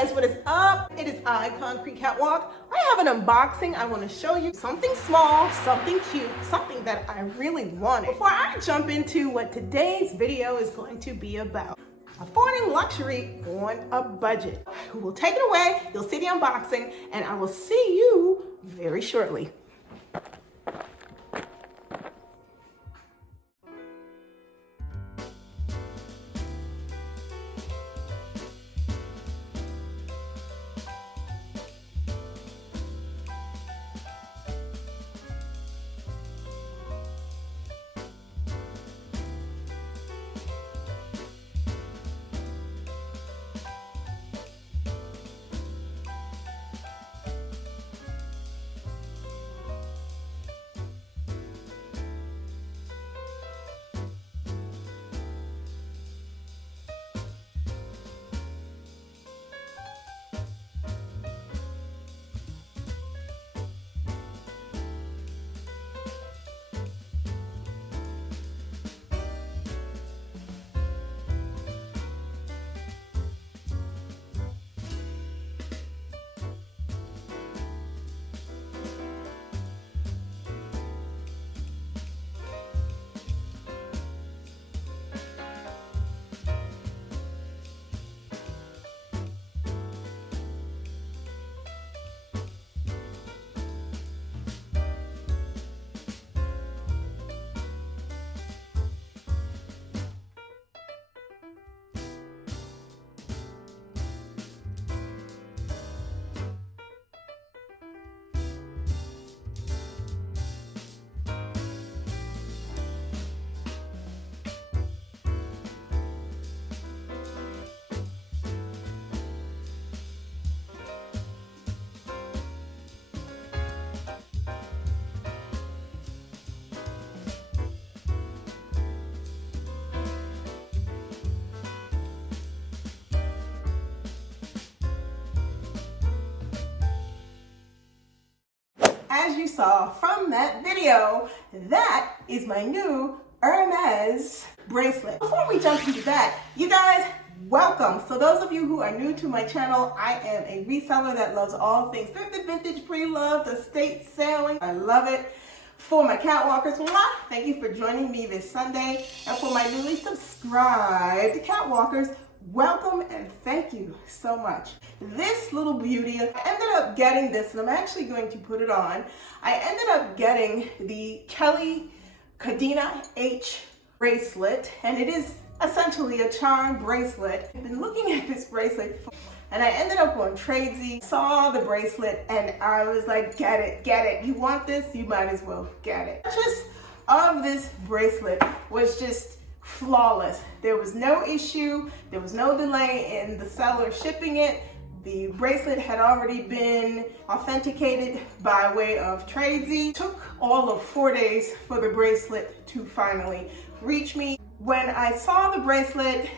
guys, what is up? It is I, Concrete Catwalk. I have an unboxing. I want to show you something small, something cute, something that I really wanted. Before I jump into what today's video is going to be about, affording luxury on a budget. We'll take it away, you'll see the unboxing, and I will see you very shortly. As you saw from that video, that is my new Hermes bracelet. Before we jump into that, you guys, welcome. So those of you who are new to my channel, I am a reseller that loves all things thrifted, vintage, pre-loved, estate sailing. I love it. For my catwalkers, thank you for joining me this Sunday. And for my newly subscribed catwalkers, welcome and thank you so much. This little beauty, I ended up getting this, and I'm actually going to put it on. I ended up getting the Kelly Cadena H bracelet, and it is essentially a charm bracelet. I've been looking at this bracelet, and I ended up on Tradesy, saw the bracelet, and I was like, get it, get it. You want this? You might as well get it. The purchase of this bracelet was just flawless. There was no issue. There was no delay in the seller shipping it. The bracelet had already been authenticated by way of Tradesy. It took all of 4 days for the bracelet to finally reach me. When I saw the bracelet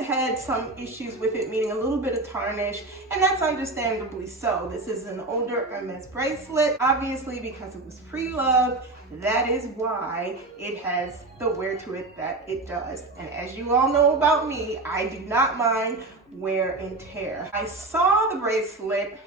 had some issues with it, meaning a little bit of tarnish, and that's understandably so. This is an older Hermes bracelet, obviously because it was pre-loved. That is why it has the wear to it that it does. And as you all know about me, I do not mind wear and tear. I saw the bracelet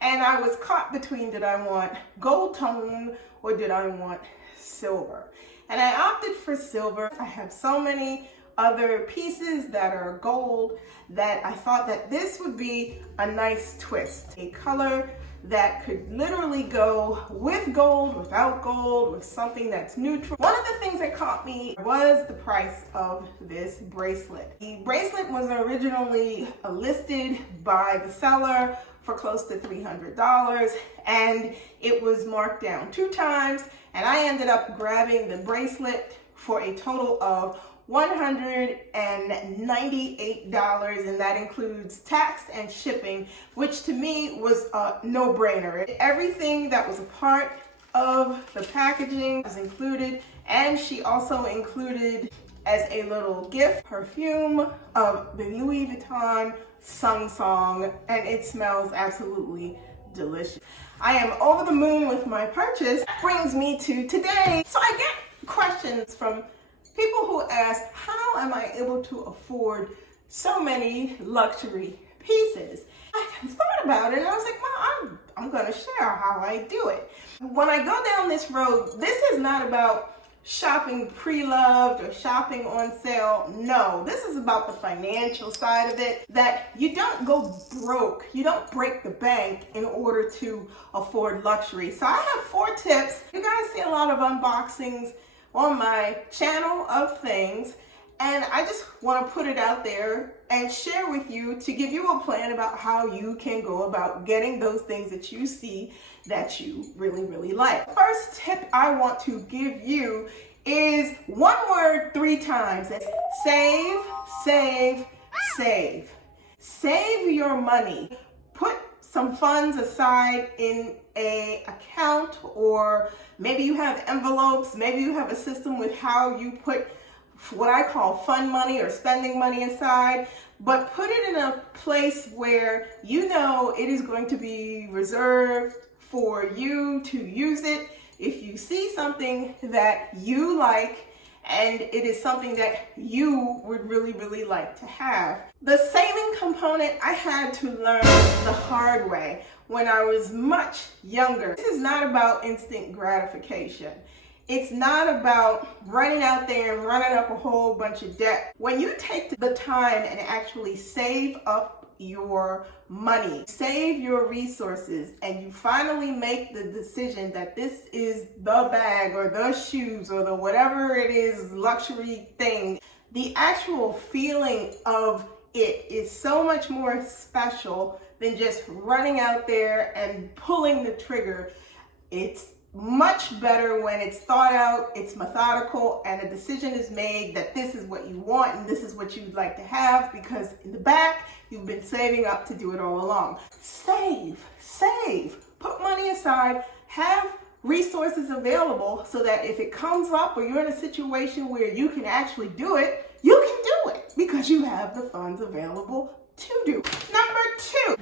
and I was caught between, did I want gold tone or did I want silver? And I opted for silver. I have so many other pieces that are gold that I thought that this would be a nice twist. A color that could literally go with gold, without gold, with something that's neutral. One of the things that caught me was the price of this bracelet. The bracelet was originally listed by the seller for close to $300, and it was marked down 2 times, and I ended up grabbing the bracelet for a total of $198, and that includes tax and shipping, which to me was a no-brainer. Everything that was a part of the packaging was included, and she also included as a little gift perfume of the Louis Vuitton Sung Song, and it smells absolutely delicious. I am over the moon with my purchase. Brings me to today. So I get questions from people who ask, how am I able to afford so many luxury pieces. I thought about it and I was like, well, I'm gonna share how I do it. When I go down this road, this is not about shopping pre-loved or shopping on sale. No, this is about the financial side of it, that you don't go broke, you don't break the bank in order to afford luxury. So I have 4 tips. You guys see a lot of unboxings on my channel of things, and I just want to put it out there and share with you to give you a plan about how you can go about getting those things that you see that you really, really like. First tip I want to give you is one word 3 times. It's save, save, save. Save your money. Put some funds aside in an account, or maybe you have envelopes, maybe you have a system with how you put what I call fun money or spending money aside, but put it in a place where you know it is going to be reserved for you to use it if you see something that you like and it is something that you would really, really like to have. The saving component I had to learn the hard way when I was much younger. This is not about instant gratification. It's not about running out there and running up a whole bunch of debt. When you take the time and actually save up your money, save your resources, and you finally make the decision that this is the bag or the shoes or the whatever it is luxury thing, the actual feeling of it is so much more special than just running out there and pulling the trigger. It's much better when it's thought out, it's methodical, and a decision is made that this is what you want and this is what you'd like to have, because in the back, you've been saving up to do it all along. Save, save, put money aside, have resources available so that if it comes up or you're in a situation where you can actually do it, you can do it because you have the funds available to do. Number 2,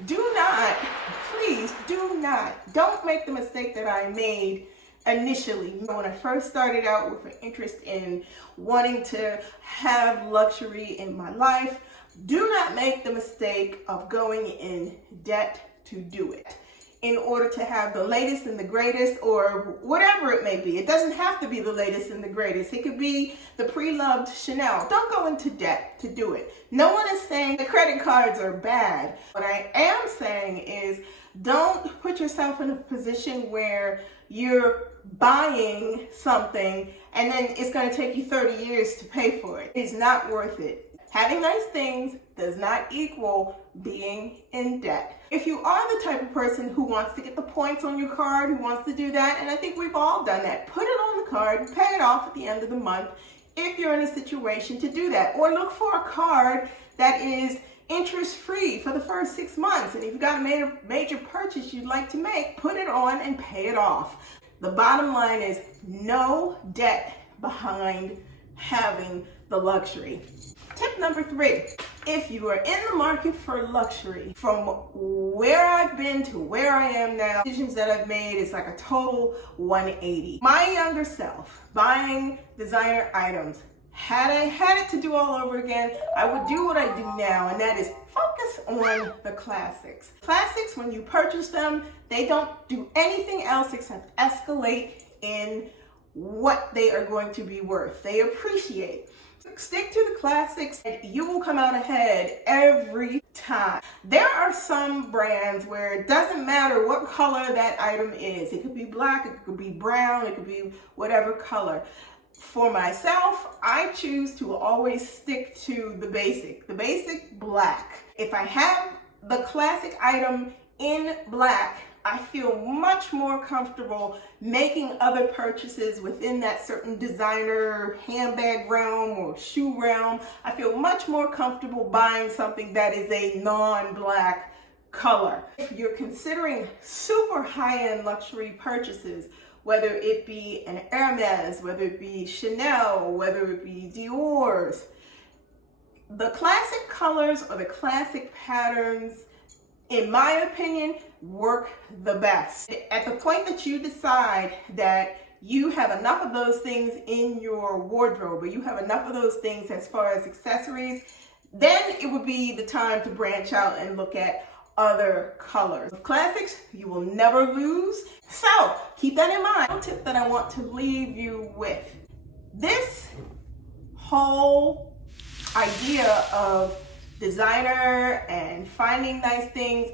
please do not, don't make the mistake that I made initially. When I first started out with an interest in wanting to have luxury in my life, do not make the mistake of going in debt to do it in order to have the latest and the greatest, or whatever it may be. It doesn't have to be the latest and the greatest. It could be the pre-loved Chanel. Don't go into debt to do it. No one is saying the credit cards are bad. What I am saying is don't put yourself in a position where you're buying something and then it's going to take you 30 years to pay for it. It's not worth it. Having nice things does not equal being in debt. If you are the type of person who wants to get the points on your card, who wants to do that, and I think we've all done that, put it on the card, pay it off at the end of the month if you're in a situation to do that. Or look for a card that is interest-free for the first 6 months. And if you've got a major purchase you'd like to make, put it on and pay it off. The bottom line is no debt behind having the luxury. Tip number 3, if you are in the market for luxury, from where I've been to where I am now, decisions that I've made is like a total 180. My younger self, buying designer items, had I had it to do all over again, I would do what I do now, and that is focus on the classics. Classics, when you purchase them, they don't do anything else except escalate in what they are going to be worth. They appreciate. Stick to the classics and you will come out ahead every time. There are some brands where it doesn't matter what color that item is. It could be black, it could be brown, it could be whatever color. For myself, I choose to always stick to the basic black. If I have the classic item in black, I feel much more comfortable making other purchases within that certain designer handbag realm or shoe realm. I feel much more comfortable buying something that is a non-black color. If you're considering super high-end luxury purchases, whether it be an Hermes, whether it be Chanel, whether it be Dior's, the classic colors or the classic patterns, in my opinion, work the best. At the point that you decide that you have enough of those things in your wardrobe, or you have enough of those things as far as accessories, then it would be the time to branch out and look at other colors. Classics, you will never lose. So keep that in mind. One tip that I want to leave you with. This whole idea of designer and finding nice things,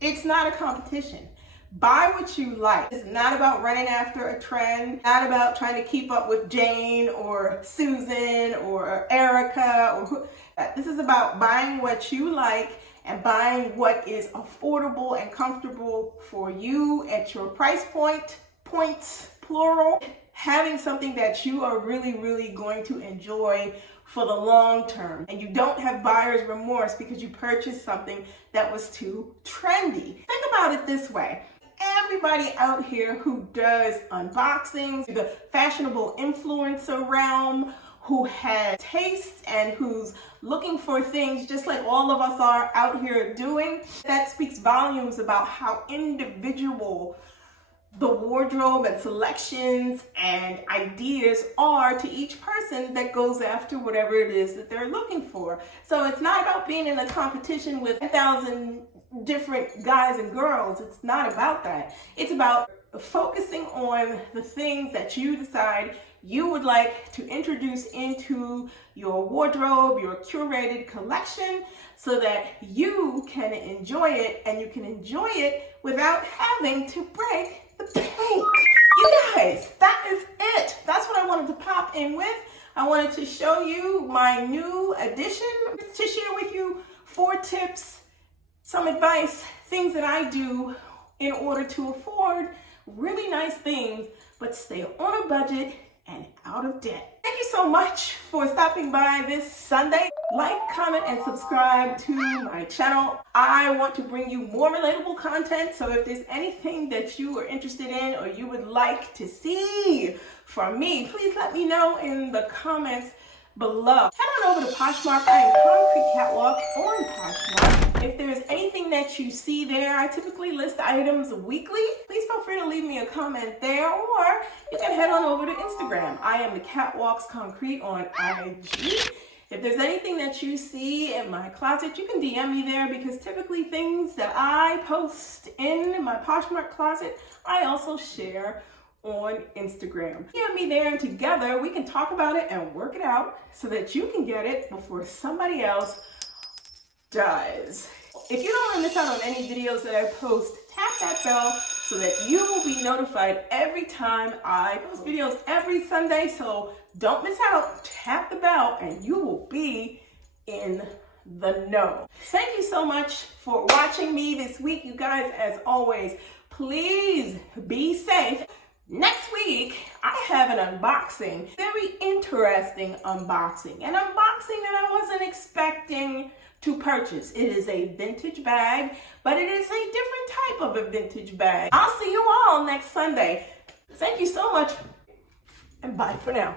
it's not a competition. Buy what you like. It's not about running after a trend, not about trying to keep up with Jane or Susan or Erica or this is about buying what you like and buying what is affordable and comfortable for you at your price points, plural. Having something that you are really going to enjoy for the long term. And you don't have buyer's remorse because you purchased something that was too trendy. Think about it this way. Everybody out here who does unboxings, the fashionable influencer realm, who has tastes and who's looking for things just like all of us are out here doing, that speaks volumes about how individual the wardrobe and selections and ideas are to each person that goes after whatever it is that they're looking for. So it's not about being in a competition with 1,000 different guys and girls. It's not about that. It's about focusing on the things that you decide you would like to introduce into your wardrobe, your curated collection, so that you can enjoy it, and you can enjoy it without having to break the bank. You guys, that is it. That's what I wanted to pop in with. I wanted to show you my new addition, to share with you 4 tips, some advice, things that I do in order to afford really nice things, but stay on a budget and out of debt. Thank you so much for stopping by this Sunday. Like, comment, and subscribe to my channel. I want to bring you more relatable content, so if there's anything that you are interested in or you would like to see from me, please let me know in the comments below. Head on over to Poshmark. I am Concrete Catwalk on Poshmark. If there's anything that you see there, I typically list items weekly. Please feel free to leave me a comment there, or you can head on over to Instagram. I am the Catwalks Concrete on IG. If there's anything that you see in my closet, you can DM me there, because typically things that I post in my Poshmark closet, I also share on Instagram. DM me there, and together we can talk about it and work it out so that you can get it before somebody else does. If you don't want to miss out on any videos that I post, tap that bell so that you will be notified every time I post videos every Sunday. So don't miss out. Tap the bell and you will be in the know. Thank you so much for watching me this week, you guys. As always, please be safe. Next week, I have an unboxing, very interesting unboxing, an unboxing that I wasn't expecting to purchase. It is a vintage bag, but it is a different type of a vintage bag. I'll see you all next Sunday. Thank you so much, and bye for now.